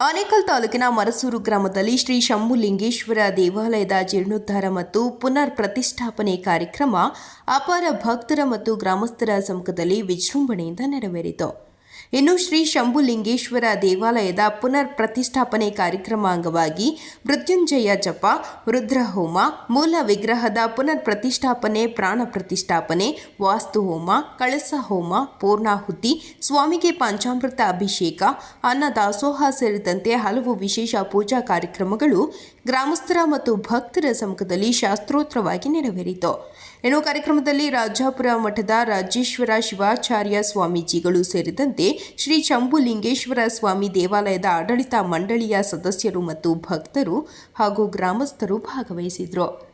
ಆನೇಕಲ್ ತಾಲೂಕಿನ ಮರಸೂರು ಗ್ರಾಮದಲ್ಲಿ ಶ್ರೀ ಶಂಭುಲಿಂಗೇಶ್ವರ ದೇವಾಲಯದ ಜೀರ್ಣೋದ್ಧಾರ ಮತ್ತು ಪುನರ್ ಪ್ರತಿಷ್ಠಾಪನೆ ಕಾರ್ಯಕ್ರಮ ಅಪಾರ ಭಕ್ತರ ಮತ್ತು ಗ್ರಾಮಸ್ಥರ ಸಮ್ಮುಖದಲ್ಲಿ ವಿಜೃಂಭಣೆಯಿಂದ ನೆರವೇರಿತು. ಇನ್ನು ಶ್ರೀ ಶಂಭುಲಿಂಗೇಶ್ವರ ದೇವಾಲಯದ ಪುನರ್ ಪ್ರತಿಷ್ಠಾಪನೆ ಕಾರ್ಯಕ್ರಮ ಅಂಗವಾಗಿ ಮೃತ್ಯುಂಜಯ ಜಪ, ರುದ್ರಹೋಮ, ಮೂಲ ವಿಗ್ರಹದ ಪುನರ್ ಪ್ರತಿಷ್ಠಾಪನೆ, ಪ್ರಾಣ ಪ್ರತಿಷ್ಠಾಪನೆ ವಾಸ್ತು ಹೋಮ ಕಳಸ ಹೋಮ, ಪೂರ್ಣಾಹುತಿ, ಸ್ವಾಮಿಗೆ ಪಂಚಾಮೃತ ಅಭಿಷೇಕ, ಅನ್ನ ದಾಸೋಹ ಸೇರಿದಂತೆ ಹಲವು ವಿಶೇಷ ಪೂಜಾ ಕಾರ್ಯಕ್ರಮಗಳು ಗ್ರಾಮಸ್ಥರ ಮತ್ತು ಭಕ್ತರ ಸಮ್ಮುಖದಲ್ಲಿ ಶಾಸ್ತ್ರೋತ್ರವಾಗಿ ನೆರವೇರಿತು. ಇನ್ನು ಕಾರ್ಯಕ್ರಮದಲ್ಲಿ ರಾಜಾಪುರ ಮಠದ ರಾಜೇಶ್ವರ ಶಿವಾಚಾರ್ಯ ಸ್ವಾಮೀಜಿಗಳು ಸೇರಿದಂತೆ ಶ್ರೀ ಚಂಬುಲಿಂಗೇಶ್ವರ ಸ್ವಾಮಿ ದೇವಾಲಯದ ಆಡಳಿತ ಮಂಡಳಿಯ ಸದಸ್ಯರು ಮತ್ತು ಭಕ್ತರು ಹಾಗೂ ಗ್ರಾಮಸ್ಥರು ಭಾಗವಹಿಸಿದ್ರು.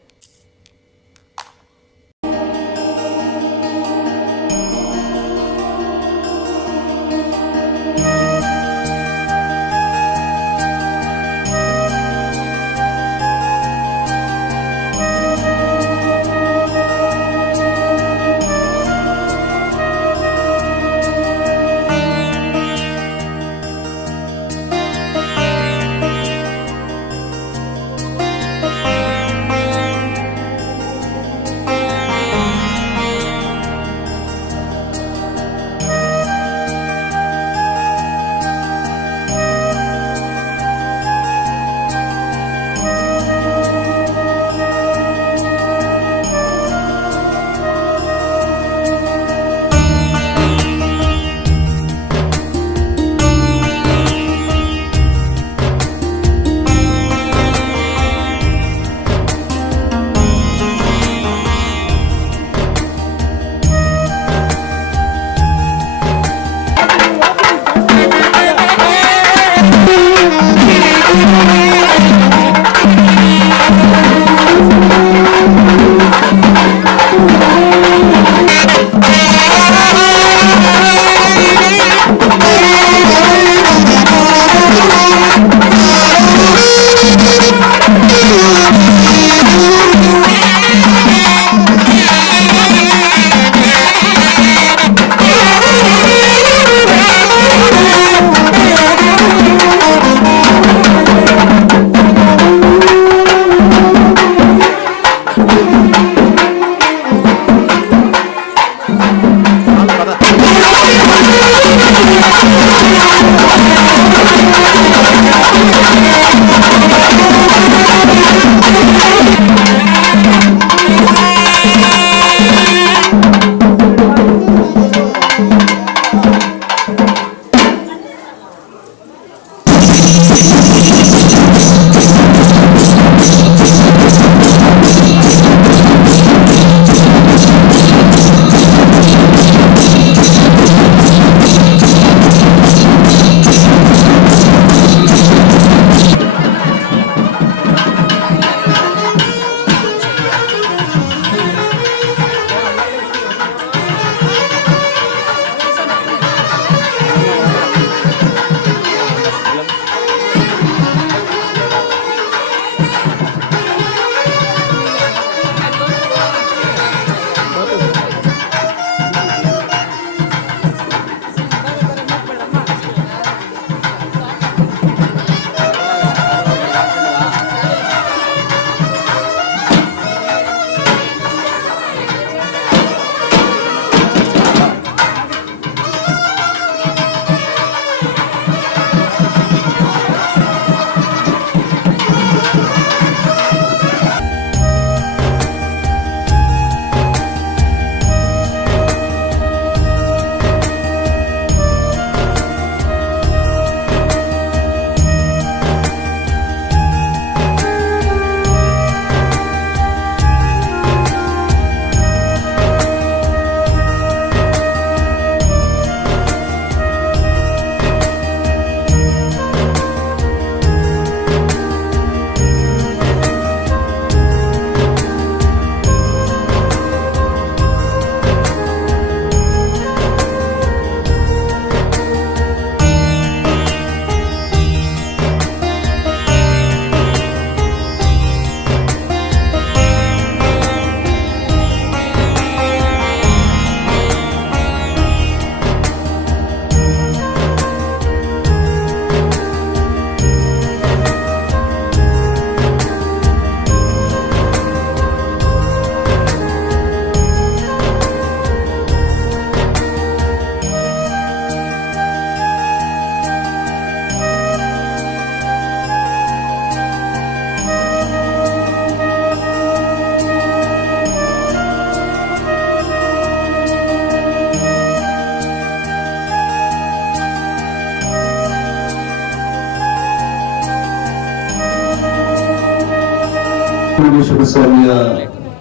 ಸ್ವಾಮಿಯ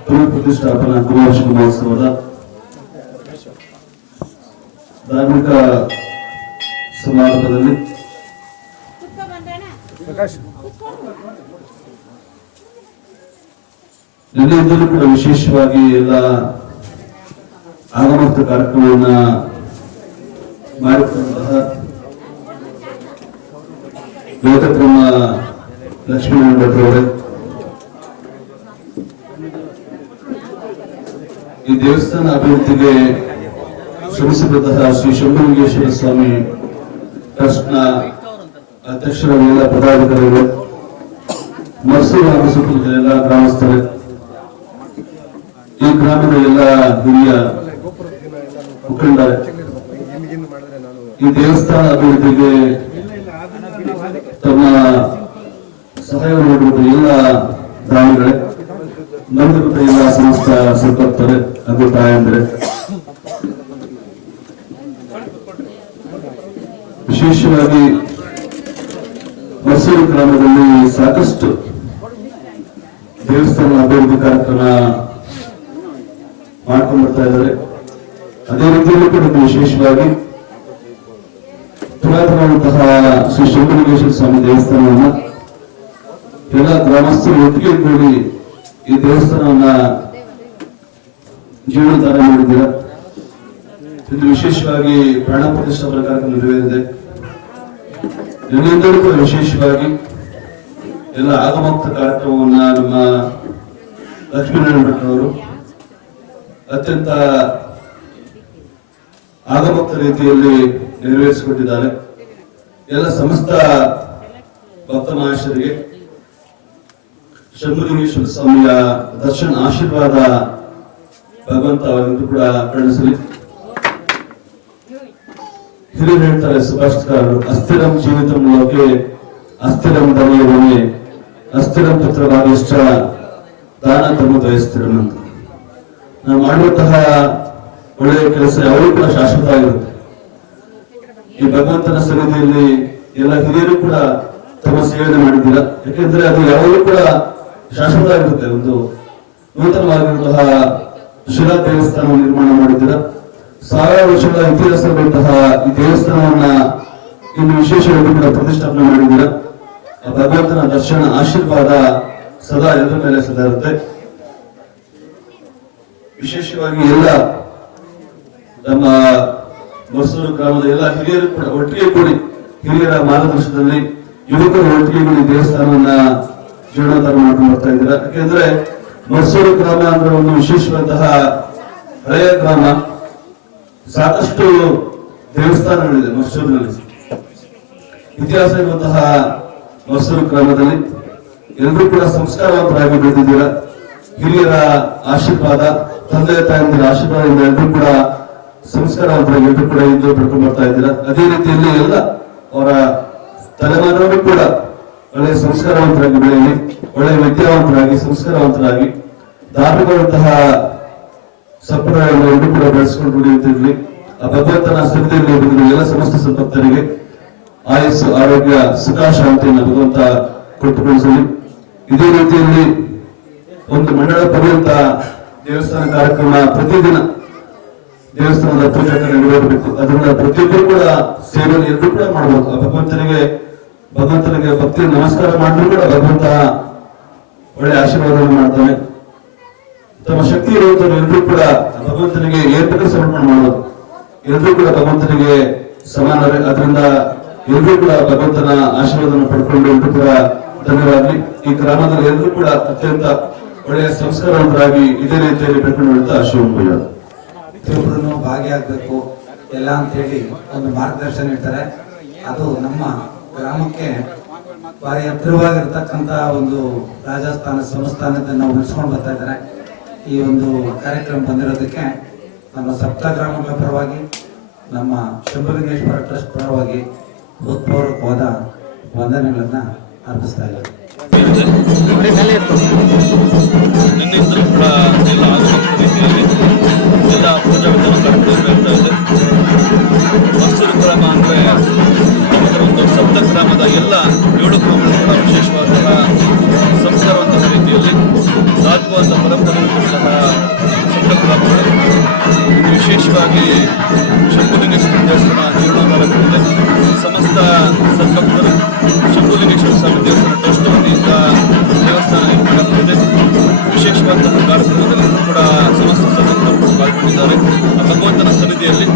ಪುನಃ ಪ್ರತಿಷ್ಠಾಪನಾ ಕುಮಾರಶಿವ ಮಹೋತ್ಸವದ ಧಾರ್ಮಿಕ ಸಮಾರಂಭದಲ್ಲಿ ನಿನ್ನೆಯಿಂದಲೂ ಕೂಡ ವಿಶೇಷವಾಗಿ ಎಲ್ಲ ಆಗಮನ ಕಾರ್ಯಕ್ರಮವನ್ನ ಮಾಡಿಕೊಂಡಂತಹ ಲೋಕಕ್ರಮ ಲಕ್ಷ್ಮೀನಾರಾಯಣ ಭಟ್ ಅವರೇ ಈ ದೇವಸ್ಥಾನ ಅಭಿವೃದ್ಧಿಗೆ ಶ್ರಮಿಸಿದಂತಹ ಶ್ರೀ ಶಂಭುಲಿಂಗೇಶ್ವರ ಸ್ವಾಮಿ ಟ್ರಸ್ಟ್ನ ಅಧ್ಯಕ್ಷರ ಎಲ್ಲ ಪದಾಧಿಕಾರಿಗಳು ಮರ್ಸೂರು ಹಾಗೂ ಎಲ್ಲ ಗ್ರಾಮಸ್ಥರು, ಈ ಗ್ರಾಮದ ಎಲ್ಲ ಹಿರಿಯ ಮುಖಂಡ ಈ ದೇವಸ್ಥಾನ ಅಭಿವೃದ್ಧಿಗೆ ತಮ್ಮ ಸಹಾಯ ನೀಡುವುದು ಎಲ್ಲ ದಾನಿಗಳೇ ಬಂದಿರುವ ಎಲ್ಲ ಸಂಸ್ಥೆ ಸಂಪತ್ತರೆ ಅದು ತಾಯಂದ್ರೆ ವಿಶೇಷವಾಗಿ ಮೈಸೂರು ಗ್ರಾಮದಲ್ಲಿ ಸಾಕಷ್ಟು ದೇವಸ್ಥಾನ ಅಭಿವೃದ್ಧಿ ಕಾರ್ಯಕ್ರಮ ಮಾಡ್ಕೊಂಡು ಬರ್ತಾ ಇದ್ದಾರೆ. ಅದೇ ರೀತಿಯಲ್ಲಿ ಕೂಡ ವಿಶೇಷವಾಗಿ ಪುರಾತನವಾದಂತಹ ಶ್ರೀ ಶಂಕರಲಿಂಗೇಶ್ವರ ಸ್ವಾಮಿ ದೇವಸ್ಥಾನವನ್ನ ಎಲ್ಲ ಗ್ರಾಮಸ್ಥರು ಒಟ್ಟಿಗೆ ಕೂಡಿ ಈ ದೇವಸ್ಥಾನವನ್ನ ಜೀರ್ಣೋದ್ಧಾರ ಮಾಡಿದ್ದೀರಾ? ಇದು ವಿಶೇಷವಾಗಿ ಪ್ರಾಣ ಪ್ರತಿಷ್ಠಾ ನೆರವೇರಿದೆ. ನಿನ್ನಿಂದಲೂ ಕೂಡ ವಿಶೇಷವಾಗಿ. ಎಲ್ಲ ಆಗಮಕ್ತ ಕಾರ್ಯಕ್ರಮವನ್ನ ನಮ್ಮ ಲಕ್ಷ್ಮೀನಾರಾಯಣ ಅವರು ಅತ್ಯಂತ ಆಗಮಕ್ತ ರೀತಿಯಲ್ಲಿ ನೆರವೇರಿಸಿಕೊಟ್ಟಿದ್ದಾರೆ. ಎಲ್ಲ ಸಮಸ್ತ ಭಕ್ತ ಮಹಾಶರಿಗೆ ಶಂಭುಲಿಂಗೇಶ್ವರ ಸ್ವಾಮಿಯ ದರ್ಶನ ಆಶೀರ್ವಾದ ಭಗವಂತ ಅವರಿಗೂ ಕೂಡ ಕಳಿಸಲಿ ಹಿರಿಯರು ಹೇಳ್ತಾರೆ ಸುಭಾಷಿತಕಾರರು, ಅಸ್ಥಿರಂ ಜೀವಿತ ಮೂಲಕ್ಕೆ ಅಸ್ಥಿರಂ ಧರ್ಮೇ ಅಸ್ಥಿರಂ ಪುತ್ರ ಭಾಗ್ಯಶ್ಚ ದಾನ ತಮ್ಮ ದಯಸ್ಥಿರಂ ಅಂತ. ನಾವು ಮಾಡುವಂತಹ ಒಳ್ಳೆಯ ಕೆಲಸ ಯಾವಾಗ ಕೂಡ ಶಾಶ್ವತ ಆಗಿರುತ್ತೆ ಈ ಭಗವಂತನ ಸನ್ನಿಧಿಯಲ್ಲಿ ಎಲ್ಲ ಹಿರಿಯರು ಕೂಡ ತಮ್ಮ ಸೇವನೆ ಮಾಡಿದ್ದೀರಾ? ಯಾಕೆಂದ್ರೆ ಅದು ಯಾವಾಗಲೂ ಕೂಡ ಶಾಶ್ವತ ಆಗಿರುತ್ತೆ ಒಂದು ನೂತನವಾಗಿರುವಂತಹ ಶಿಲಾ ದೇವಸ್ಥಾನವನ್ನು ನಿರ್ಮಾಣ ಮಾಡಿದ್ದೀರಾ. ಸಾವಿರಾರು ವರ್ಷಗಳ ಇತಿಹಾಸವಿರುವಂತಹ ಈ ದೇವಸ್ಥಾನವನ್ನ ಇನ್ನು ವಿಶೇಷವಾಗಿ ಕೂಡ ಪ್ರತಿಷ್ಠಾಪನೆ ಮಾಡಿದ್ದೀರಾ. ಭಗವಂತನ ದರ್ಶನ, ಆಶೀರ್ವಾದ ಸದಾ ಎಲ್ಲರ ಮೇಲೆ ಸದಾ ಇರುತ್ತೆ. ವಿಶೇಷವಾಗಿ ಎಲ್ಲ ನಮ್ಮ ಮಸೂರು ಗ್ರಾಮದ ಎಲ್ಲ ಹಿರಿಯರು ಕೂಡ, ಒಟ್ಟಿಗೆ ಕೂಡಿ ಹಿರಿಯರ ಮಾರ್ಗದರ್ಶನದಲ್ಲಿ ಯುವಕರು ಒಟ್ಟಿಗೆ ಕೂಡಿ ದೇವಸ್ಥಾನವನ್ನ ಜೀರ್ಣೋದ್ಧಾರ ಮಾಡ್ಕೊಂಡು ಬರ್ತಾ ಇದ್ದೀರಾ. ಯಾಕೆಂದ್ರೆ ಮೈಸೂರು ಗ್ರಾಮ ಅಂದ್ರೆ ಒಂದು ವಿಶೇಷವಾದಂತಹ ಹಳೆಯ ಗ್ರಾಮ. ಸಾಕಷ್ಟು ದೇವಸ್ಥಾನಗಳಿದೆ ಮೈಸೂರಿನಲ್ಲಿ. ಇತಿಹಾಸ ಇರುವಂತಹ ಮೈಸೂರು ಗ್ರಾಮದಲ್ಲಿ. ಎಲ್ಲರೂ ಕೂಡ ಸಂಸ್ಕಾರವಂತರಾಗಿ ಬೆಳೆದಿದ್ದೀರಾ. ಹಿರಿಯರ ಆಶೀರ್ವಾದ, ತಂದೆ, ತಾಯಂದಿರ ಆಶೀರ್ವಾದದಿಂದ ಎಲ್ಲರೂ ಕೂಡ ಸಂಸ್ಕಾರವಂತರಾಗಿ ಎಲ್ಲರೂ ಕೂಡ ಇಂದು ಪಡ್ಕೊಂಡು ಬರ್ತಾ ಇದ್ದೀರಾ. ಅದೇ ರೀತಿಯಲ್ಲಿ ಎಲ್ಲ ಅವರ ತಲೆಮಾರವರು ಕೂಡ ಒಳ್ಳೆಯ ಸಂಸ್ಕಾರವಂತರಾಗಿ ಬೆಳೆಯಲಿ, ಒಳ್ಳೆ ವಿದ್ಯಾವಂತರಾಗಿ, ಸಂಸ್ಕಾರವಂತರಾಗಿ, ಧಾರ್ಮಿಕವಂತಹ ಸಂಪ್ರದಾಯವನ್ನು ಎಲ್ಲರೂ ಕೂಡ ಬೆಳೆಸ್ಕೊಂಡು ಉಳಿಯುತ್ತಿರ್ಲಿ ಆ ಭಗವಂತನ ಬಂದಿರುವ ಎಲ್ಲ ಸಮಸ್ತ ಸಂಪತ್ತರಿಗೆ ಆಯಸ್ಸು, ಆರೋಗ್ಯ ಸುಖ ಶಾಂತಿಯನ್ನು ಭಗವಂತ ಕೊಟ್ಟುಕೊಳಿಸಲಿ ಇದೇ ರೀತಿಯಲ್ಲಿ ಒಂದು ಮಂಡಳ ಪರ್ಯಂತ ದೇವಸ್ಥಾನ ಕಾರ್ಯಕ್ರಮ ಪ್ರತಿದಿನ ದೇವಸ್ಥಾನದ ಪೂಜೆ ನೆರವೇರಬೇಕು. ಅದರಿಂದ ಪ್ರತಿಯೊಬ್ಬರು ಕೂಡ ಸೇವೆ ಎಲ್ಲರೂ ಕೂಡ ಮಾಡಬೇಕು ಆ ಭಗವಂತನಿಗೆ ಭಗವಂತನಿಗೆ ಭಕ್ತಿ, ನಮಸ್ಕಾರ ಮಾಡಿದ್ರು ಕೂಡ ಭಗವಂತ ಒಳ್ಳೆ ಆಶೀರ್ವಾದವನ್ನು ಮಾಡ್ತಾನೆ. ತಮ್ಮ ಶಕ್ತಿ ಇರುವಂತವ್ರು ಎಲ್ಲರೂ ಕೂಡ ಭಗವಂತನಿಗೆ ಬೇಕಾದ್ರೂ ಸಮರ್ಪಣೆ ಮಾಡೋದು. ಎಲ್ಲರೂ ಕೂಡ ಭಗವಂತನಿಗೆ ಸಮಾನರೇ. ಅದರಿಂದ ಎಲ್ಲರೂ ಕೂಡ ಭಗವಂತನ ಆಶೀರ್ವಾದವನ್ನು ಪಡ್ಕೊಂಡು ಎಲ್ಲರೂ ಕೂಡ ಧನ್ಯವಾಗ್ಲಿ ಈ ಗ್ರಾಮದಲ್ಲಿ ಎಲ್ಲರೂ ಕೂಡ ಅತ್ಯಂತ ಒಳ್ಳೆಯ ಸಂಸ್ಕಾರವಂತರಾಗಿ ಇದೇ ರೀತಿಯಲ್ಲಿ ಪಡ್ಕೊಂಡು ಹೇಳ್ತಾ ಪ್ರತಿಯೊಬ್ಬರೂ ಭಾಗಿಯಾಗಬೇಕು. ಎಲ್ಲ ಅಂತ ಹೇಳಿ ಒಂದು ಮಾರ್ಗದರ್ಶನ ಇರ್ತಾರೆ ಅದು ನಮ್ಮ ಗ್ರಾಮಕ್ಕೆ ಭಾರಿ ಹತ್ತಿರವಾಗಿರ್ತಕ್ಕಂಥ ಒಂದು ರಾಜಸ್ಥಾನ ಸಂಸ್ಥಾನದಿಂದ ಉಳಿಸ್ಕೊಂಡು ಬರ್ತಾ ಇದ್ದಾರೆ. ಈ ಒಂದು ಕಾರ್ಯಕ್ರಮ ಬಂದಿರೋದಕ್ಕೆ ನಮ್ಮ ಸಪ್ತ ಗ್ರಾಮಗಳ ಪರವಾಗಿ, ನಮ್ಮ ಶಂಭುಲಿಂಗೇಶ್ವರ ಟ್ರಸ್ಟ್ ಪರವಾಗಿ ಹೃತ್ಪೂರ್ವಕವಾದ ವಂದನೆಗಳನ್ನು ಅರ್ಪಿಸ್ತಾ ಇದ್ದಾರೆ. ವಿಶೇಷವಾಗಿ ಶಂಭುಲಿಂಗೇಶ್ವರ ದೇವಸ್ಥಾನ ಜೀರ್ಣೋದ್ಧಾರಗೊಂಡಿದೆ ಸಮಸ್ತ ಸದ್ಭಕ್ತರು ಶಂಭುಲಿಂಗೇಶ್ವರ ಸ್ವಾಮಿ ದೇವಸ್ಥಾನ ಟ್ರಸ್ಟ್ ವತಿಯಿಂದ ದೇವಸ್ಥಾನ ನಿರ್ಮಾಣವಾಗಿದೆ ವಿಶೇಷವಾದಂತಹ ಕಾರ್ಯಕ್ರಮದಲ್ಲಿ ಕೂಡ ಸಮಸ್ತ ಸದ್ಭಕ್ತರು ಪಾಲ್ಗೊಂಡಿದ್ದಾರೆ. ಭಗವಂತನ ಸನ್ನಿಧಿಯಲ್ಲಿ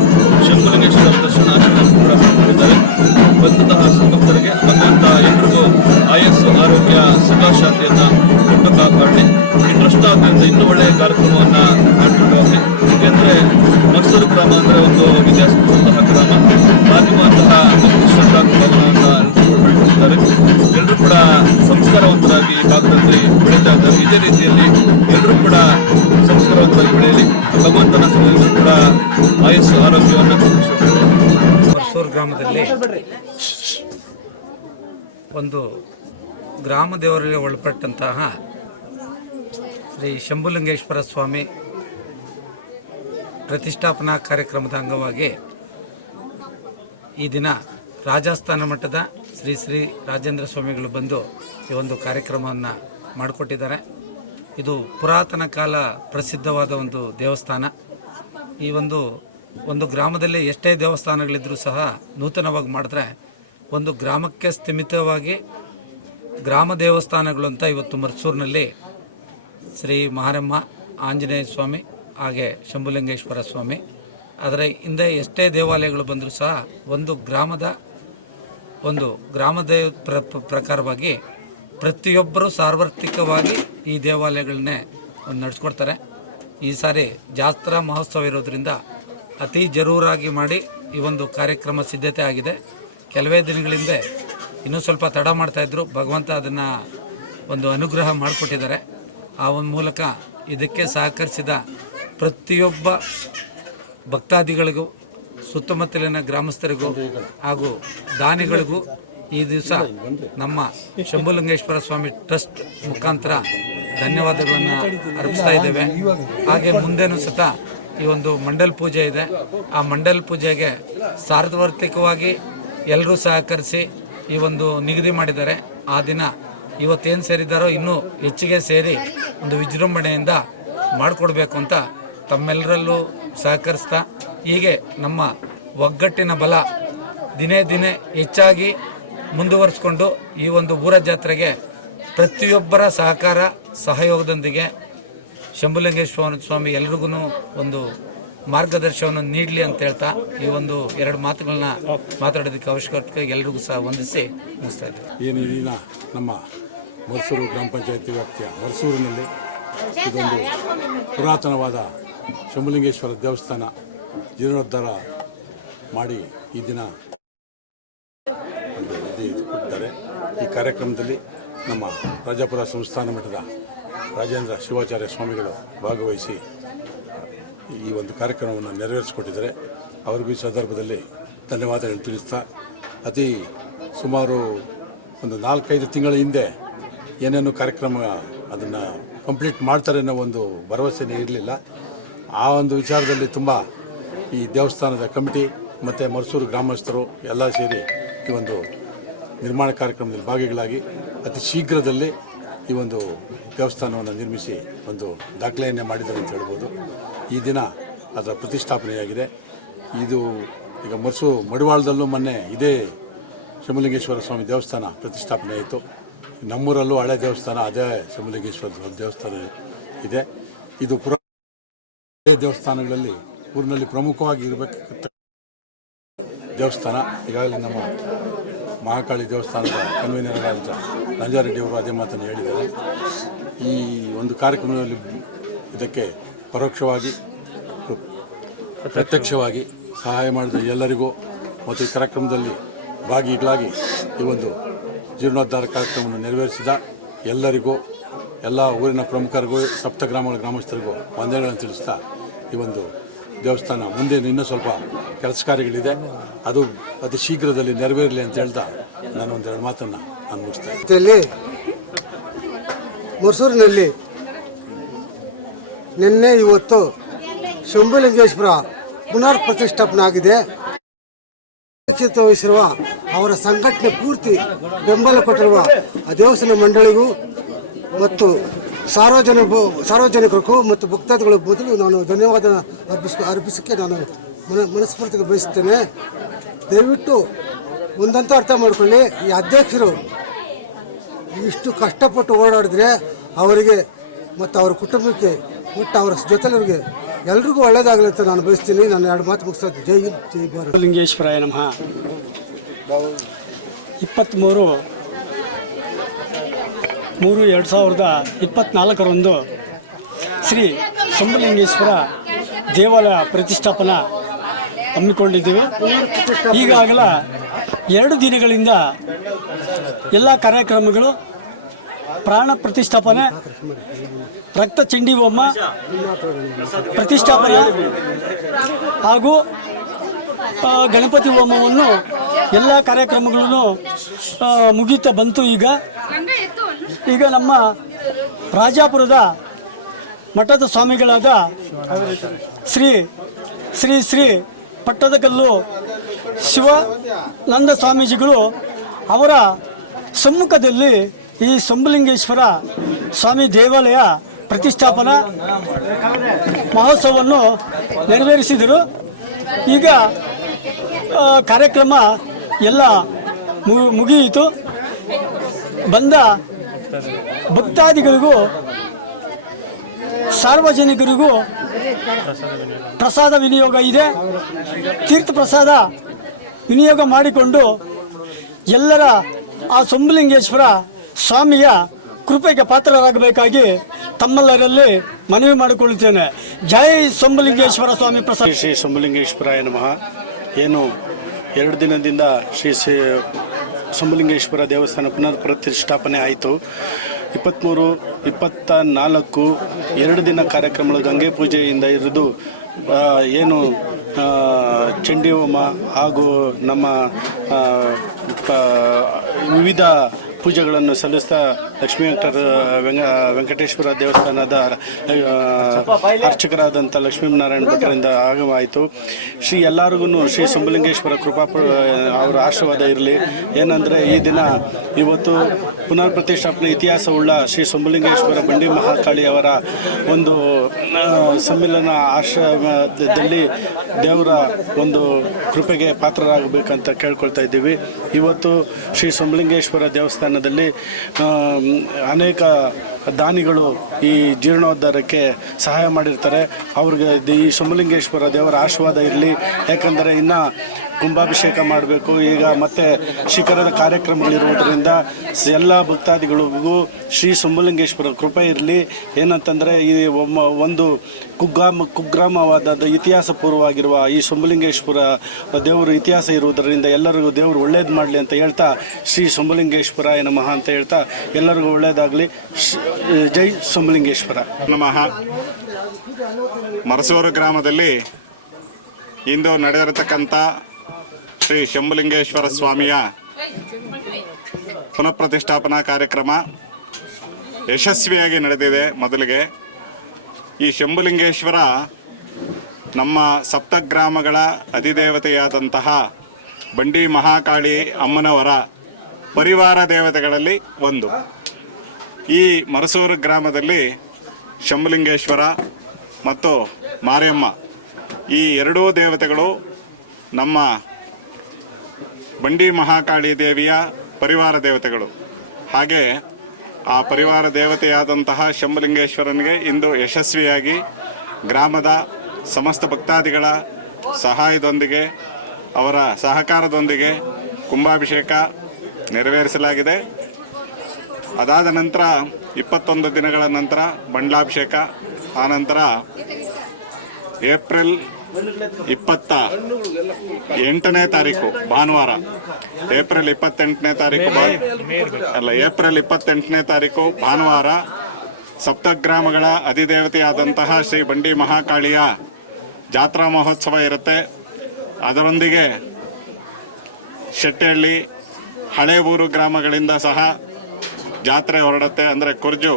ಶಂಭುಲಿಂಗೇಶ್ವರ ದರ್ಶನ ಆಶೀರ್ವಾದ ಕೂಡ ಮಾಡಿದ್ದಾರೆ. ಬಂದಂತಹ ಸದ್ಭಕ್ತರಿಗೆ ಭಗವಂತ ಎಲ್ರಿಗೂ ಆಯಸ್ಸು, ಆರೋಗ್ಯ ಸುಖ ಕೊಟ್ಟು ಕಾಪಾಡಲಿ. ಇಂಟ್ರೆಸ್ಟ್ ಆದ್ದರಿಂದ ಇನ್ನೂ ಒಳ್ಳೆಯ ಕಾರ್ಯಕ್ರಮವನ್ನು ಮಾಡಿಕೊಂಡು ಹೋಗಿ ಯಾಕೆಂದರೆ ಮಸೂರು ಗ್ರಾಮ ಅಂದರೆ ಒಂದು ಇತಿಹಾಸಪೂರ್ವಂತಹ ಗ್ರಾಮ. ಮಾಧ್ಯಮವಂತಹ ಬೆಳೆದಿದ್ದಾರೆ. ಎಲ್ಲರೂ ಕೂಡ ಸಂಸ್ಕಾರವಂತರಾಗಿ ಭಾಗದಲ್ಲಿ ಬೆಳೀತಾ ಇದ್ದಾರೆ. ಇದೇ ರೀತಿಯಲ್ಲಿ ಎಲ್ಲರೂ ಕೂಡ ಸಂಸ್ಕಾರವಂತರಾಗಿ ಬೆಳೆಯಲಿ. ಭಗವಂತನ ಸಮಯದಲ್ಲಿ ಕೂಡ ಆಯಸ್ಸು, ಆರೋಗ್ಯವನ್ನು ಮಕ್ಸೂರು ಗ್ರಾಮದಲ್ಲಿ ಒಂದು ಗ್ರಾಮ ದೇವರಲ್ಲಿ ಒಳಪಟ್ಟಂತಹ ಶ್ರೀ ಶಂಭುಲಿಂಗೇಶ್ವರ ಸ್ವಾಮಿ ಪ್ರತಿಷ್ಠಾಪನಾ ಕಾರ್ಯಕ್ರಮದ ಅಂಗವಾಗಿ ಈ ದಿನ ರಾಜಸ್ಥಾನ ಮಟ್ಟದ ಶ್ರೀ ಶ್ರೀ ರಾಜೇಂದ್ರ ಸ್ವಾಮಿಗಳು ಬಂದು ಈ ಒಂದು ಕಾರ್ಯಕ್ರಮವನ್ನು ಮಾಡಿಕೊಟ್ಟಿದ್ದಾರೆ. ಇದು ಪುರಾತನ ಕಾಲ ಪ್ರಸಿದ್ಧವಾದ ಒಂದು ದೇವಸ್ಥಾನ. ಈ ಒಂದು ಒಂದು ಗ್ರಾಮದಲ್ಲಿ ಎಷ್ಟೇ ದೇವಸ್ಥಾನಗಳಿದ್ದರೂ ಸಹ ನೂತನವಾಗಿ ಮಾಡಿದ್ರೆ ಒಂದು ಗ್ರಾಮಕ್ಕೆ ಸ್ಥಿಮಿತವಾಗಿ ಗ್ರಾಮ ದೇವಸ್ಥಾನಗಳು ಅಂತ ಇವತ್ತು ಮರ್ಸೂರಿನಲ್ಲಿ ಶ್ರೀ ಮಹಾರಮ್ಮ ಆಂಜನೇಯ ಸ್ವಾಮಿ ಹಾಗೆ ಶಂಭುಲಿಂಗೇಶ್ವರ ಸ್ವಾಮಿ. ಆದರೆ ಹಿಂದೆ ಎಷ್ಟೇ ದೇವಾಲಯಗಳು ಬಂದರೂ ಸಹ ಒಂದು ಗ್ರಾಮದ ಒಂದು ಗ್ರಾಮದ ಪ್ರ ಪ್ರ- ಪ್ರಕಾರವಾಗಿ ಪ್ರತಿಯೊಬ್ಬರೂ ಸಾರ್ವತ್ರಿಕವಾಗಿ ಈ ದೇವಾಲಯಗಳನ್ನೇ ಒಂದು ನಡೆಸ್ಕೊಡ್ತಾರೆ. ಈ ಸಾರಿ ಜಾತ್ರಾ ಮಹೋತ್ಸವ ಇರೋದ್ರಿಂದ ಅತಿ ಜರೂರಾಗಿ ಮಾಡಿ ಈ ಒಂದು ಕಾರ್ಯಕ್ರಮ ಸಿದ್ಧತೆ ಆಗಿದೆ. ಕೆಲವೇ ದಿನಗಳಿಂದ ಇನ್ನೂ ಸ್ವಲ್ಪ ತಡ ಮಾಡ್ತಾಯಿದ್ರು ಭಗವಂತ ಅದನ್ನು ಒಂದು ಅನುಗ್ರಹ ಮಾಡಿಕೊಟ್ಟಿದ್ದಾರೆ. ಆ ಒಂದು ಮೂಲಕ ಇದಕ್ಕೆ ಸಹಕರಿಸಿದ ಪ್ರತಿಯೊಬ್ಬ ಭಕ್ತಾದಿಗಳಿಗೂ, ಸುತ್ತಮುತ್ತಲಿನ ಗ್ರಾಮಸ್ಥರಿಗೂ ಹಾಗೂ ದಾನಿಗಳಿಗೂ ಈ ದಿವಸ ನಮ್ಮ ಶಂಭುಲಿಂಗೇಶ್ವರ ಸ್ವಾಮಿ ಟ್ರಸ್ಟ್ ಮುಖಾಂತರ ಧನ್ಯವಾದಗಳನ್ನು ಅರ್ಪಿಸ್ತಾ ಇದ್ದೇವೆ. ಹಾಗೆ ಮುಂದೇನೂ ಸತ ಈ ಒಂದು ಮಂಡಲ್ ಪೂಜೆ ಇದೆ. ಆ ಮಂಡಲ್ ಪೂಜೆಗೆ ಸಾರ್ವತ್ರಿಕವಾಗಿ ಎಲ್ಲರೂ ಸಹಕರಿಸಿ ಈ ಒಂದು ನಿಗದಿ ಮಾಡಿದ್ದಾರೆ. ಆ ದಿನ ಇವತ್ತೇನು ಸೇರಿದ್ದಾರೋ ಇನ್ನೂ ಹೆಚ್ಚಿಗೆ ಸೇರಿ ಒಂದು ವಿಜೃಂಭಣೆಯಿಂದ ಮಾಡಿಕೊಡ್ಬೇಕು ಅಂತ ತಮ್ಮೆಲ್ಲರಲ್ಲೂ ಸಹಕರಿಸ್ತಾ, ಹೀಗೆ ನಮ್ಮ ಒಗ್ಗಟ್ಟಿನ ಬಲ ದಿನೇ ದಿನೇ ಹೆಚ್ಚಾಗಿ ಮುಂದುವರಿಸ್ಕೊಂಡು ಈ ಒಂದು ಊರ ಜಾತ್ರೆಗೆ ಪ್ರತಿಯೊಬ್ಬರ ಸಹಕಾರ, ಸಹಯೋಗದೊಂದಿಗೆ ಶಂಭುಲಿಂಗೇಶ್ವರ ಸ್ವಾಮಿ ಎಲ್ರಿಗೂ ಒಂದು ಮಾರ್ಗದರ್ಶನವನ್ನು ನೀಡಲಿ ಅಂತ ಹೇಳ್ತಾ ಈ ಒಂದು ಎರಡು ಮಾತುಗಳನ್ನ ಮಾತಾಡೋದಕ್ಕೆ ಅವಶ್ಯಕತೆ ಎಲ್ರಿಗೂ ಸಹ ವಂದಿಸಿ ಮುಗಿಸ್ತಾ ಇದ್ದೀನಿ. ಏನು ನಮ್ಮ ಮರ್ಸೂರು ಗ್ರಾಮ ಪಂಚಾಯತಿ ವ್ಯಾಪ್ತಿಯ ಮರ್ಸೂರಿನಲ್ಲಿ ಇದೊಂದು ಪುರಾತನವಾದ ಶಂಭುಲಿಂಗೇಶ್ವರ ದೇವಸ್ಥಾನ ಜೀರ್ಣೋದ್ಧಾರ ಮಾಡಿ ಈ ದಿನ ಕೊಟ್ಟಿದ್ದಾರೆ ಈ ಕಾರ್ಯಕ್ರಮದಲ್ಲಿ ನಮ್ಮ ರಾಜಾಪುರ ಸಂಸ್ಥಾನ ಮಠದ ರಾಜೇಂದ್ರ ಶಿವಾಚಾರ್ಯ ಸ್ವಾಮಿಗಳು ಭಾಗವಹಿಸಿ ಈ ಒಂದು ಕಾರ್ಯಕ್ರಮವನ್ನು ನೆರವೇರಿಸಿಕೊಟ್ಟಿದ್ದಾರೆ. ಅವರಿಗೂ ಈ ಸಂದರ್ಭದಲ್ಲಿ ಧನ್ಯವಾದಗಳನ್ನು ತಿಳಿಸ್ತಾ ಅತಿ ಸುಮಾರು ಒಂದು ನಾಲ್ಕೈದು ತಿಂಗಳ ಹಿಂದೆ ಏನೇನು ಕಾರ್ಯಕ್ರಮ ಅದನ್ನು ಕಂಪ್ಲೀಟ್ ಮಾಡ್ತಾರೆ ಅನ್ನೋ ಒಂದು ಭರವಸೆನೇ ಇರಲಿಲ್ಲ. ಆ ಒಂದು ವಿಚಾರದಲ್ಲಿ ತುಂಬ ಈ ದೇವಸ್ಥಾನದ ಕಮಿಟಿ ಮತ್ತು ಮೈಸೂರು ಗ್ರಾಮಸ್ಥರು ಎಲ್ಲ ಸೇರಿ ಈ ಒಂದು ನಿರ್ಮಾಣ ಕಾರ್ಯಕ್ರಮದಲ್ಲಿ ಭಾಗಿಗಳಾಗಿ ಅತಿ ಶೀಘ್ರದಲ್ಲಿ ಈ ಒಂದು ದೇವಸ್ಥಾನವನ್ನು ನಿರ್ಮಿಸಿ ಒಂದು ದಾಖಲೆಯನ್ನೇ ಮಾಡಿದ್ದಾರೆ ಅಂತ ಹೇಳ್ಬೋದು. ಈ ದಿನ ಅದರ ಪ್ರತಿಷ್ಠಾಪನೆಯಾಗಿದೆ. ಇದು ಈಗ ಮರ್ಸು ಮಡಿವಾಳದಲ್ಲೂ ಮೊನ್ನೆ ಇದೇ ಶಿವಲಿಂಗೇಶ್ವರ ಸ್ವಾಮಿ ದೇವಸ್ಥಾನ ಪ್ರತಿಷ್ಠಾಪನೆ ಆಯಿತು. ನಮ್ಮೂರಲ್ಲೂ ಹಳೆ ದೇವಸ್ಥಾನ, ಅದೇ ಶಿವಲಿಂಗೇಶ್ವರ ದೇವಸ್ಥಾನ ಇದೆ. ಇದು ಪುರ ದೇವಸ್ಥಾನಗಳಲ್ಲಿ ಊರಿನಲ್ಲಿ ಪ್ರಮುಖವಾಗಿ ಇರಬೇಕು ದೇವಸ್ಥಾನ, ಈಗಾಗಲೇ ನಮ್ಮ ಮಹಾಕಾಳಿ ದೇವಸ್ಥಾನದ ಕನ್ವೀನರ್ ಆದಂಥ ನಂಜಾರೆಡ್ಡಿ ಅವರು ಅದೇ ಮಾತನ್ನು ಹೇಳಿದ್ದಾರೆ. ಈ ಒಂದು ಕಾರ್ಯಕ್ರಮದಲ್ಲಿ ಇದಕ್ಕೆ ಪರೋಕ್ಷವಾಗಿ, ಪ್ರತ್ಯಕ್ಷವಾಗಿ ಸಹಾಯ ಮಾಡಿದ ಎಲ್ಲರಿಗೂ ಮತ್ತು ಈ ಕಾರ್ಯಕ್ರಮದಲ್ಲಿ ಭಾಗಿಗಳಾಗಿ ಈ ಒಂದು ಜೀರ್ಣೋದ್ಧಾರ ಕಾರ್ಯಕ್ರಮವನ್ನು ನೆರವೇರಿಸಿದ ಎಲ್ಲರಿಗೂ, ಎಲ್ಲ ಊರಿನ ಪ್ರಮುಖರಿಗೂ, ಸಪ್ತ ಗ್ರಾಮಗಳ ಗ್ರಾಮಸ್ಥರಿಗೂ ವಂದನೆಗಳನ್ನು ತಿಳಿಸ್ತಾ ಈ ಒಂದು ದೇವಸ್ಥಾನ ಮುಂದೆ ಇನ್ನೂ ಸ್ವಲ್ಪ ಕೆಲಸ ಕಾರ್ಯಗಳಿದೆ. ಅದು ಅತಿ ಶೀಘ್ರದಲ್ಲಿ ನೆರವೇರಲಿ ಅಂತ ಹೇಳ್ತಾ ನಾನು ಒಂದೆರಡು ಮಾತನ್ನು ನಾನು ಮುಗಿಸ್ತಾ ಇದ್ದೀನಿ. ಮೈಸೂರಿನಲ್ಲಿ ನಿನ್ನೆ ಇವತ್ತು ಶಂಭುಲಿಂಗೇಶ್ವರ ಪುನರ್ ಪ್ರತಿಷ್ಠಾಪನೆ ಆಗಿದೆ ವಹಿಸಿರುವ ಅವರ ಸಂಘಟನೆ ಪೂರ್ತಿ ಬೆಂಬಲ ಕೊಟ್ಟಿರುವ ಆ ದೇವಸ್ಥಾನ ಮಂಡಳಿಗೂ ಮತ್ತು ಸಾರ್ವಜನಿಕ ಸಾರ್ವಜನಿಕರಿಗೂ ಮತ್ತು ಭಕ್ತಾದಿಗಳ ಬದಲು ನಾನು ಧನ್ಯವಾದ ಅರ್ಪಿಸ್ ಅರ್ಪಿಸೋಕ್ಕೆ ನಾನು ಮನ ಮನಸ್ಫೂರ್ತಿಗೆ ಬಯಸ್ತೇನೆ ದಯವಿಟ್ಟು ಒಂದಂತ ಅರ್ಥ ಮಾಡಿಕೊಳ್ಳಿ. ಈ ಅಧ್ಯಕ್ಷರು ಇಷ್ಟು ಕಷ್ಟಪಟ್ಟು ಓಡಾಡಿದ್ರೆ ಅವರಿಗೆ ಮತ್ತು ಅವರ ಕುಟುಂಬಕ್ಕೆ ಮತ್ತು ಅವರ ಜೊತೆಲವರಿಗೆ ಎಲ್ರಿಗೂ ಒಳ್ಳೇದಾಗಲಿ ಅಂತ ನಾನು ಬಯಸ್ತೀನಿ. ನಾನು ಎರಡು ಮಾತು ಮುಗಿಸ್ತಾ ಜೈ ಜೈ ಭಾರತ್. ಲಿಂಗೇಶ್ವರಾಯ ನಮಃ. ಇಪ್ಪತ್ತ್ಮೂರು ಮೂರು ಎರಡು ಸಾವಿರದ ಇಪ್ಪತ್ತ್ನಾಲ್ಕರಂದು ಶ್ರೀ ಸುಂಬಲಿಂಗೇಶ್ವರ ದೇವಾಲಯ ಪ್ರತಿಷ್ಠಾಪನಾ ಹಮ್ಮಿಕೊಂಡಿದ್ದೀವಿ. ಈಗಾಗಲ ಎರಡು ದಿನಗಳಿಂದ ಎಲ್ಲ ಕಾರ್ಯಕ್ರಮಗಳು ಪ್ರಾಣ ಪ್ರತಿಷ್ಠಾಪನೆ, ರಕ್ತ ಚಂಡಿ ಹೋಮ, ಪ್ರತಿಷ್ಠಾಪನೆ ಹಾಗೂ ಗಣಪತಿ ಹೋಮವನ್ನು ಎಲ್ಲ ಕಾರ್ಯಕ್ರಮಗಳನ್ನು ಮುಗಿತ ಬಂತು ಈಗ. ಈಗ ನಮ್ಮ ರಾಜಾಪುರದ ಮಠದ ಸ್ವಾಮಿಗಳಾದ ಶ್ರೀ ಶ್ರೀ ಶ್ರೀ ಪಟ್ಟದಕಲ್ಲು ಶಿವಾನಂದ ಸ್ವಾಮೀಜಿಗಳು ಅವರ ಸಮ್ಮುಖದಲ್ಲಿ ಈ ಸಂಬಲಿಂಗೇಶ್ವರ ಸ್ವಾಮಿ ದೇವಾಲಯ ಪ್ರತಿಷ್ಠಾಪನಾ ಮಹೋತ್ಸವವನ್ನು ನೆರವೇರಿಸಿದರು. ಈಗ ಕಾರ್ಯಕ್ರಮ ಎಲ್ಲ ಮುಗಿಯಿತು. ಬಂದ ಭಕ್ತಾದಿಗಳಿಗೂ, ಸಾರ್ವಜನಿಕರಿಗೂ ಪ್ರಸಾದ ವಿನಿಯೋಗ ಇದೆ. ತೀರ್ಥ ಪ್ರಸಾದ ವಿನಿಯೋಗ ಮಾಡಿಕೊಂಡು ಎಲ್ಲರ ಆ ಸೊಂಬಲಿಂಗೇಶ್ವರ ಸ್ವಾಮಿಯ ಕೃಪೆಗೆ ಪಾತ್ರರಾಗಬೇಕಾಗಿ ತಮ್ಮೆಲ್ಲರಲ್ಲಿ ಮನವಿ ಮಾಡಿಕೊಳ್ಳುತ್ತೇನೆ. ಜೈ ಸೊಂಬಲಿಂಗೇಶ್ವರ ಸ್ವಾಮಿ ಪ್ರಸಾದ. ಶ್ರೀ ಸೊಂಬಲಿಂಗೇಶ್ವರ ಶಂಭುಲಿಂಗೇಶ್ವರಾಯ ನಮಃ. ಏನು ಎರಡು ದಿನದಿಂದ ಶ್ರೀ ಶ್ರೀ ಶಂಭುಲಿಂಗೇಶ್ವರ ದೇವಸ್ಥಾನ ಪುನರ್ ಪ್ರತಿಷ್ಠಾಪನೆ ಆಯಿತು. ಇಪ್ಪತ್ತ್ಮೂರು ಇಪ್ಪತ್ತ ನಾಲ್ಕು, ಎರಡು ದಿನ ಕಾರ್ಯಕ್ರಮಗಳು ಗಂಗೆ ಪೂಜೆಯಿಂದ ಇರಿದು ಏನು ಚಂಡಿ ಹೋಮ ಹಾಗೂ ನಮ್ಮ ವಿವಿಧ ಪೂಜೆಗಳನ್ನು ಸಲ್ಲಿಸ್ತಾ ಲಕ್ಷ್ಮೀ ವೆಂಕಟ ವೆಂಕಟೇಶ್ವರ ದೇವಸ್ಥಾನದ ಅರ್ಚಕರಾದಂಥ ಲಕ್ಷ್ಮೀ ಲಕ್ಷ್ಮೀನಾರಾಯಣ ಭಟ್ರಿಂದ ಆಗಮಾಯಿತು ಶ್ರೀ ಎಲ್ಲರಿಗೂ ಶ್ರೀ ಸಂಬಲಿಂಗೇಶ್ವರ ಕೃಪಾ ಅವರ ಆಶೀರ್ವಾದ ಇರಲಿ. ಏನಂದರೆ ಈ ದಿನ ಇವತ್ತು ಪುನರ್ ಪ್ರತಿಷ್ಠಾಪನೆ ಇತಿಹಾಸವುಳ್ಳ ಶ್ರೀ ಸಂಬಲಿಂಗೇಶ್ವರ ಬಂಡಿ ಮಹಾಕಾಳಿ ಅವರ ಒಂದು ಸಮ್ಮಿಲನ ಆಶ್ರಮದಲ್ಲಿ ದೇವರ ಒಂದು ಕೃಪೆಗೆ ಪಾತ್ರರಾಗಬೇಕಂತ ಕೇಳ್ಕೊಳ್ತಾ ಇದ್ದೀವಿ. ಇವತ್ತು ಶ್ರೀ ಸಂಬಲಿಂಗೇಶ್ವರ ದೇವಸ್ಥಾನದಲ್ಲಿ ಅನೇಕ ದಾನಿಗಳು ಈ ಜೀರ್ಣೋದ್ಧಾರಕ್ಕೆ ಸಹಾಯ ಮಾಡಿರ್ತಾರೆ. ಅವ್ರಿಗೆ ಈ ಶಂಭುಲಿಂಗೇಶ್ವರ ದೇವರ ಆಶೀರ್ವಾದ ಇರಲಿ. ಯಾಕಂದರೆ ಇನ್ನು ಕುಂಭಾಭಿಷೇಕ ಮಾಡಬೇಕು. ಈಗ ಮತ್ತೆ ಶಿಖರದ ಕಾರ್ಯಕ್ರಮಗಳಿರುವುದರಿಂದ ಎಲ್ಲ ಭಕ್ತಾದಿಗಳಿಗೂ ಶ್ರೀ ಸುಂಬಲಿಂಗೇಶ್ವರ ಕೃಪೆ ಇರಲಿ. ಏನಂತಂದರೆ ಈ ಒಂದು ಕುಗ್ರಾಮ ಕುಗ್ರಾಮವಾದ ಇತಿಹಾಸ ಪೂರ್ವವಾಗಿರುವ ಈ ಶಂಭುಲಿಂಗೇಶ್ವರ ದೇವರು ಇತಿಹಾಸ ಇರುವುದರಿಂದ ಎಲ್ಲರಿಗೂ ದೇವರು ಒಳ್ಳೇದು ಮಾಡಲಿ ಅಂತ ಹೇಳ್ತಾ ಶ್ರೀ ಶಂಭುಲಿಂಗೇಶ್ವರಾಯ ನಮಃ ಅಂತ ಹೇಳ್ತಾ ಎಲ್ಲರಿಗೂ ಒಳ್ಳೆಯದಾಗಲಿ ಜೈ ಸುಮ್ಮಲಿಂಗೇಶ್ವರ ನಮಃ. ಮರಸೂರು ಗ್ರಾಮದಲ್ಲಿ ಇಂದು ನಡೆದಿರತಕ್ಕಂಥ ಶ್ರೀ ಶಂಭುಲಿಂಗೇಶ್ವರ ಸ್ವಾಮಿಯ ಪುನಃಪ್ರತಿಷ್ಠಾಪನಾ ಕಾರ್ಯಕ್ರಮ ಯಶಸ್ವಿಯಾಗಿ ನಡೆದಿದೆ ಮೊದಲಿಗೆ. ಈ ಶಂಭುಲಿಂಗೇಶ್ವರ ನಮ್ಮ ಸಪ್ತಗ್ರಾಮಗಳ ಅಧಿದೇವತೆಯಾದಂತಹ ಬಂಡಿ ಮಹಾಕಾಳಿ ಅಮ್ಮನವರ ಪರಿವಾರ ದೇವತೆಗಳಲ್ಲಿ ಒಂದು. ಈ ಮರಸೂರು ಗ್ರಾಮದಲ್ಲಿ ಶಂಭುಲಿಂಗೇಶ್ವರ ಮತ್ತು ಮಾರಿಯಮ್ಮ ಈ ಎರಡೂ ದೇವತೆಗಳು ನಮ್ಮ ಬಂಡಿ ಮಹಾಕಾಳಿ ದೇವಿಯ ಪರಿವಾರ ದೇವತೆಗಳು. ಹಾಗೆ ಆ ಪರಿವಾರ ದೇವತೆಯಾದಂತಹ ಶಂಭಲಿಂಗೇಶ್ವರನಿಗೆ ಇಂದು ಯಶಸ್ವಿಯಾಗಿ ಗ್ರಾಮದ ಸಮಸ್ತ ಭಕ್ತಾದಿಗಳ ಸಹಾಯದೊಂದಿಗೆ, ಅವರ ಸಹಕಾರದೊಂದಿಗೆ ಕುಂಭಾಭಿಷೇಕ ನೆರವೇರಿಸಲಾಗಿದೆ. ಅದಾದ ನಂತರ ಇಪ್ಪತ್ತೊಂದು ದಿನಗಳ ನಂತರ ಬಂಡ್ಲಾಭಿಷೇಕ ಆನಂತರ ಏಪ್ರಿಲ್ ಇಪ್ಪತ್ತ ಎಂಟನೇ ತಾರೀಕು, ಭಾನುವಾರ. ಏಪ್ರಿಲ್ ಇಪ್ಪತ್ತೆಂಟನೇ ತಾರೀಕು ಅಲ್ಲ, ಏಪ್ರಿಲ್ ಇಪ್ಪತ್ತೆಂಟನೇ ತಾರೀಕು, ಭಾನುವಾರ. ಸಪ್ತಗ್ರಾಮಗಳ ಅಧಿದೇವತೆಯಾದಂತಹ ಶ್ರೀ ಬಂಡಿ ಮಹಾಕಾಳಿಯ ಜಾತ್ರಾ ಮಹೋತ್ಸವ ಇರುತ್ತೆ. ಅದರೊಂದಿಗೆ ಶೆಟ್ಟಹಳ್ಳಿ ಹಳೆ ಗ್ರಾಮಗಳಿಂದ ಸಹ ಜಾತ್ರೆ ಹೊರಡುತ್ತೆ. ಅಂದರೆ ಕುರ್ಜು,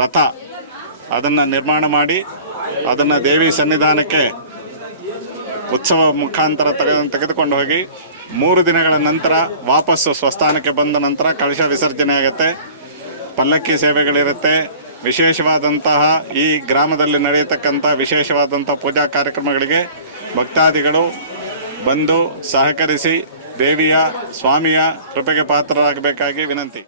ರಥ, ಅದನ್ನು ನಿರ್ಮಾಣ ಮಾಡಿ ಅದನ್ನು ದೇವಿ ಸನ್ನಿಧಾನಕ್ಕೆ ಉತ್ಸವ ಮುಖಾಂತರ ತೆಗೆ ತೆಗೆದುಕೊಂಡು ಹೋಗಿ ಮೂರು ದಿನಗಳ ನಂತರ ವಾಪಸ್ಸು ಸ್ವಸ್ಥಾನಕ್ಕೆ ಬಂದ ನಂತರ ಕಳಶ ವಿಸರ್ಜನೆ ಆಗುತ್ತೆ. ಪಲ್ಲಕ್ಕಿ ಸೇವೆಗಳಿರುತ್ತೆ. ವಿಶೇಷವಾದಂತಹ ಈ ಗ್ರಾಮದಲ್ಲಿ ನಡೆಯತಕ್ಕಂಥ ವಿಶೇಷವಾದಂಥ ಪೂಜಾ ಕಾರ್ಯಕ್ರಮಗಳಿಗೆ ಭಕ್ತಾದಿಗಳು ಬಂದು ಸಹಕರಿಸಿ ದೇವಿಯ, ಸ್ವಾಮಿಯ ಕೃಪೆಗೆ ಪಾತ್ರರಾಗಬೇಕಾಗಿ ವಿನಂತಿ.